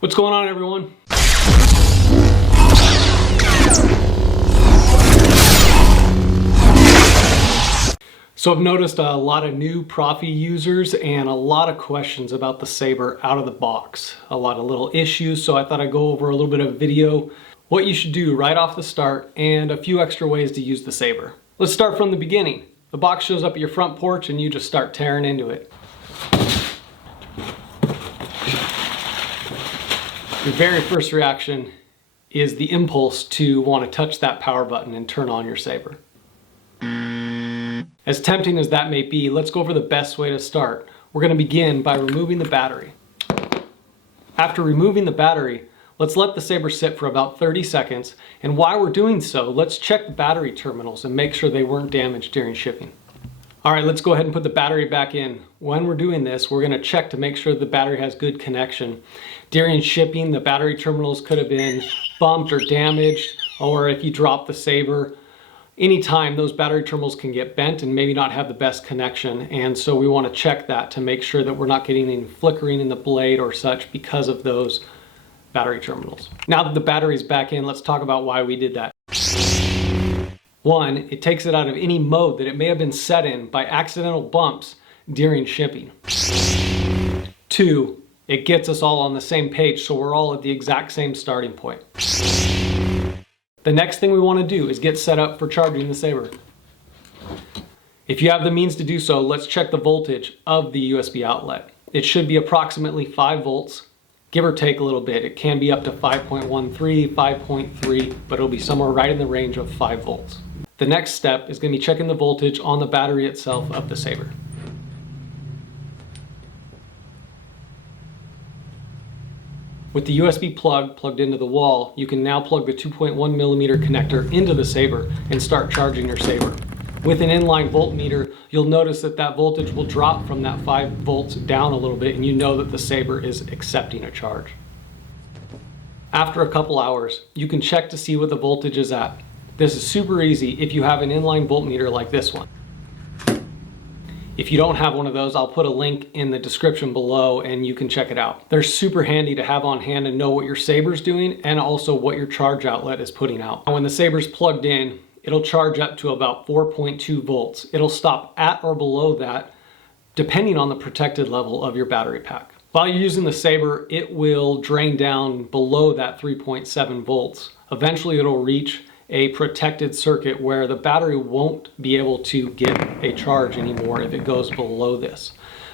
What's going on, everyone? So I've noticed a lot of new Proffie users and a lot of questions about the Saber out of the box. A lot of little issues, so I thought I'd go over a little bit of video, what you should do right off the start, and a few extra ways to use the Saber. Let's start from the beginning. The box shows up at your front porch and you just start tearing into it. Your very first reaction is the impulse to want to touch that power button and turn on your Saber. As tempting as that may be, let's go over the best way to start. We're going to begin by removing the battery. After removing the battery, let's let the Saber sit for about 30 seconds, and while we're doing so, let's check the battery terminals and make sure they weren't damaged during shipping. Alright, let's go ahead and put the battery back in. When we're doing this, we're going to check to make sure the battery has good connection. During shipping, the battery terminals could have been bumped or damaged, or if you drop the Saber, anytime those battery terminals can get bent and maybe not have the best connection, and so we want to check that to make sure that we're not getting any flickering in the blade or such because of those battery terminals. Now that the battery's back in, let's talk about why we did that. One, it takes it out of any mode that it may have been set in by accidental bumps during shipping. Two, it gets us all on the same page so we're all at the exact same starting point. The next thing we want to do is get set up for charging the Saber. If you have the means to do so, let's check the voltage of the USB outlet. It should be approximately 5 volts, give or take a little bit. It can be up to 5.13, 5.3, but it'll be somewhere right in the range of 5 volts. The next step is going to be checking the voltage on the battery itself of the Saber. With the USB plug plugged into the wall, you can now plug the 2.1mm connector into the Saber and start charging your Saber. With an inline voltmeter, you'll notice that that voltage will drop from that 5 volts down a little bit, and you know that the Saber is accepting a charge. After a couple hours, you can check to see what the voltage is at. This is super easy if you have an inline voltmeter like this one. If you don't have one of those, I'll put a link in the description below and you can check it out. They're super handy to have on hand and know what your Saber's doing and also what your charge outlet is putting out. When the Saber's plugged in, it'll charge up to about 4.2 volts. It'll stop at or below that depending on the protected level of your battery pack. While you're using the Saber, it will drain down below that 3.7 volts. Eventually it'll reach a protected circuit where the battery won't be able to get a charge anymore if it goes below this.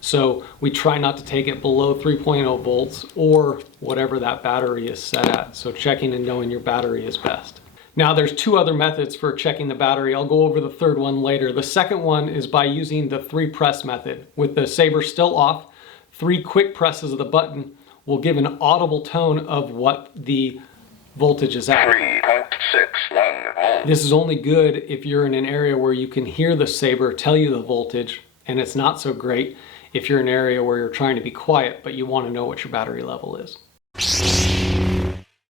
So we try not to take it below 3.0 volts or whatever that battery is set at. So checking and knowing your battery is best. Now there's 2 other methods for checking the battery. I'll go over the third one later. The second one is by using the 3 press method. With the Saber still off, 3 quick presses of the button will give an audible tone of what the voltage is at. 3.610. This is only good if you're in an area where you can hear the Saber tell you the voltage, and it's not so great if you're in an area where you're trying to be quiet but you want to know what your battery level is.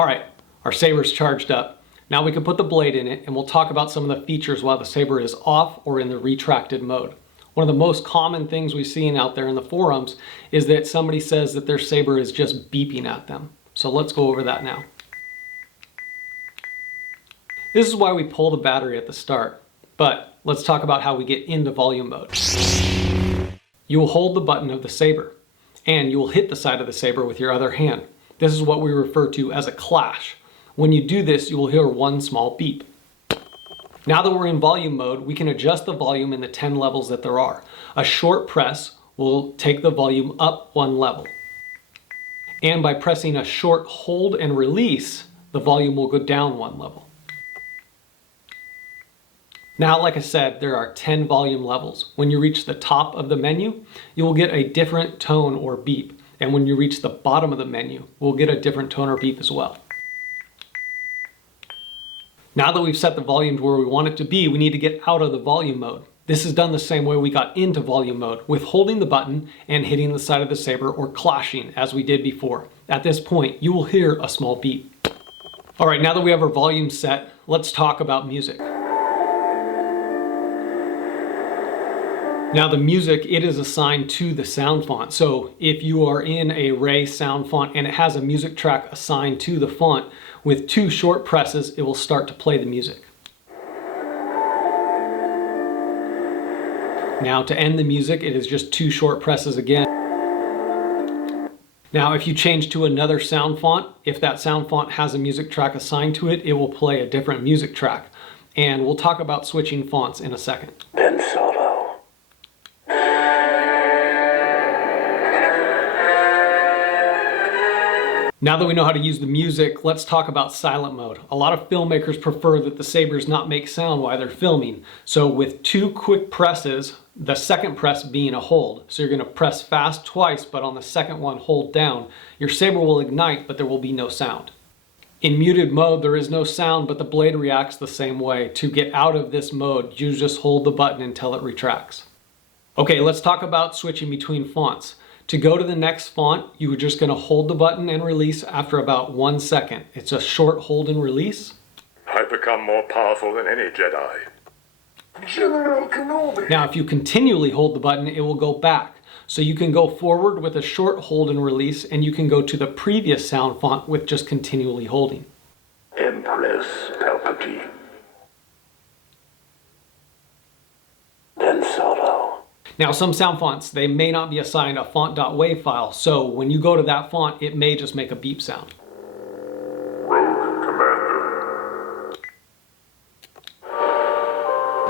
Alright, our Saber's charged up. Now we can put the blade in it and we'll talk about some of the features while the Saber is off or in the retracted mode. One of the most common things we've seen out there in the forums is that somebody says that their Saber is just beeping at them. So let's go over that now. This is why we pull the battery at the start, but let's talk about how we get into volume mode. You will hold the button of the Saber, and you will hit the side of the Saber with your other hand. This is what we refer to as a clash. When you do this, you will hear one small beep. Now that we're in volume mode, we can adjust the volume in the 10 levels that there are. A short press will take the volume up 1 level. And by pressing a short hold and release, the volume will go down 1 level. Now, like I said, there are 10 volume levels. When you reach the top of the menu, you will get a different tone or beep. And when you reach the bottom of the menu, we'll get a different tone or beep as well. Now that we've set the volume to where we want it to be, we need to get out of the volume mode. This is done the same way we got into volume mode, with holding the button and hitting the side of the Saber or clashing as we did before. At this point, you will hear a small beep. Alright, now that we have our volume set, let's talk about music. Now the music, it is assigned to the sound font. So if you are in a Ray sound font and it has a music track assigned to the font, with 2 short presses, it will start to play the music. Now to end the music, it is just 2 short presses again. Now if you change to another sound font, if that sound font has a music track assigned to it, it will play a different music track. And we'll talk about switching fonts in a second. Ben Solo. Now that we know how to use the music, let's talk about silent mode. A lot of filmmakers prefer that the sabers not make sound while they're filming. So with 2 quick presses, the second press being a hold. So you're going to press fast twice, but on the second one, hold down. Your saber will ignite, but there will be no sound. In muted mode, there is no sound, but the blade reacts the same way. To get out of this mode, you just hold the button until it retracts. Okay, let's talk about switching between fonts. To go to the next font, you are just going to hold the button and release after about 1 second. It's a short hold and release. I've become more powerful than any Jedi. General Kenobi. Now, if you continually hold the button, it will go back. So you can go forward with a short hold and release, and you can go to the previous sound font with just continually holding. Empress Palpatine. Ben Solo. Now, some sound fonts, they may not be assigned a font.wav file, so when you go to that font, it may just make a beep sound. Rogue Commander.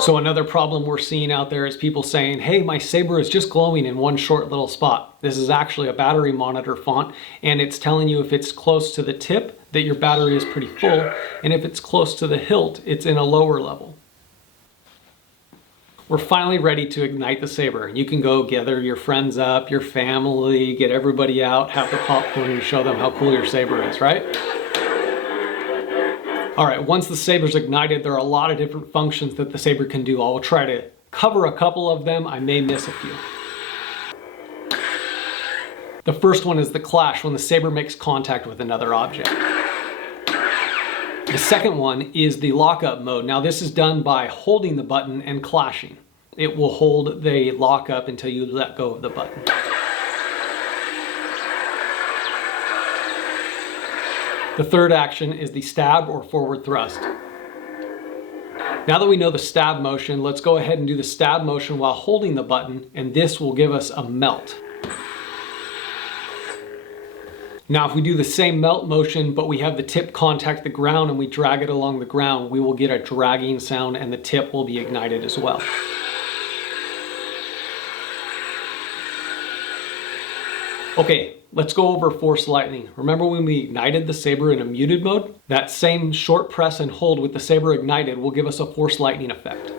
So another problem we're seeing out there is people saying, hey, my saber is just glowing in one short little spot. This is actually a battery monitor font, and it's telling you if it's close to the tip that your battery is pretty full, and if it's close to the hilt, it's in a lower level. We're finally ready to ignite the saber. You can go gather your friends up, your family, get everybody out, have the popcorn, and show them how cool your saber is, right? All right, once the saber's ignited, there are a lot of different functions that the saber can do. I will try to cover a couple of them. I may miss a few. The first one is the clash, when the saber makes contact with another object. The second one is the lockup mode. Now this is done by holding the button and clashing. It will hold the lockup until you let go of the button. The third action is the stab or forward thrust. Now that we know the stab motion, let's go ahead and do the stab motion while holding the button, and this will give us a melt. Now, if we do the same melt motion, but we have the tip contact the ground and we drag it along the ground, we will get a dragging sound and the tip will be ignited as well. Okay, let's go over force lightning. Remember when we ignited the saber in a muted mode? That same short press and hold with the saber ignited will give us a force lightning effect.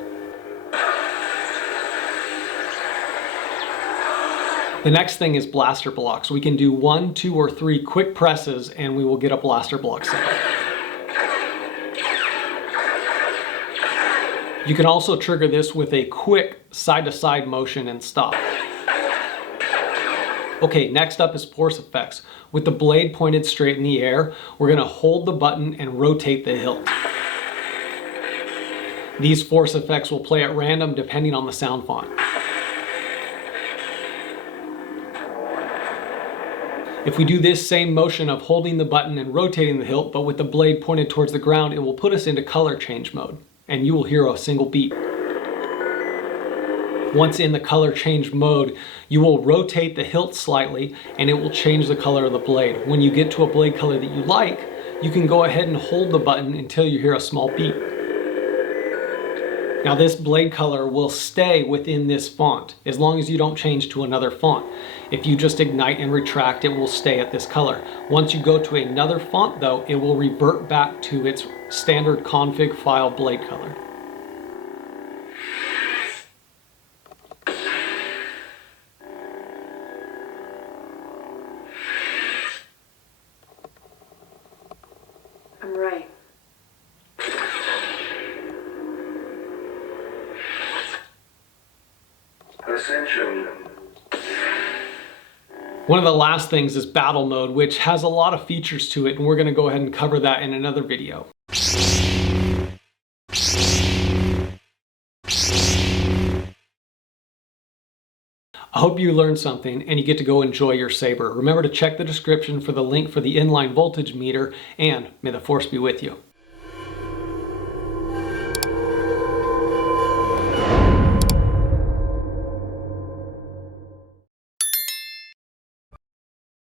The next thing is blaster blocks. We can do 1, 2, or 3 quick presses and we will get a blaster block set up. You can also trigger this with a quick side-to-side motion and stop. Okay, next up is force effects. With the blade pointed straight in the air, we're going to hold the button and rotate the hilt. These force effects will play at random depending on the sound font. If we do this same motion of holding the button and rotating the hilt, but with the blade pointed towards the ground, it will put us into color change mode, and you will hear a single beep. Once in the color change mode, you will rotate the hilt slightly, and it will change the color of the blade. When you get to a blade color that you like, you can go ahead and hold the button until you hear a small beep. Now this blade color will stay within this font as long as you don't change to another font. If you just ignite and retract, it will stay at this color. Once you go to another font though, it will revert back to its standard config file blade color. I'm right. Ascension. One of the last things is battle mode, which has a lot of features to it, and we're going to go ahead and cover that in another video. I hope you learned something and you get to go enjoy your saber. Remember to check the description for the link for the inline voltage meter, and may the force be with you.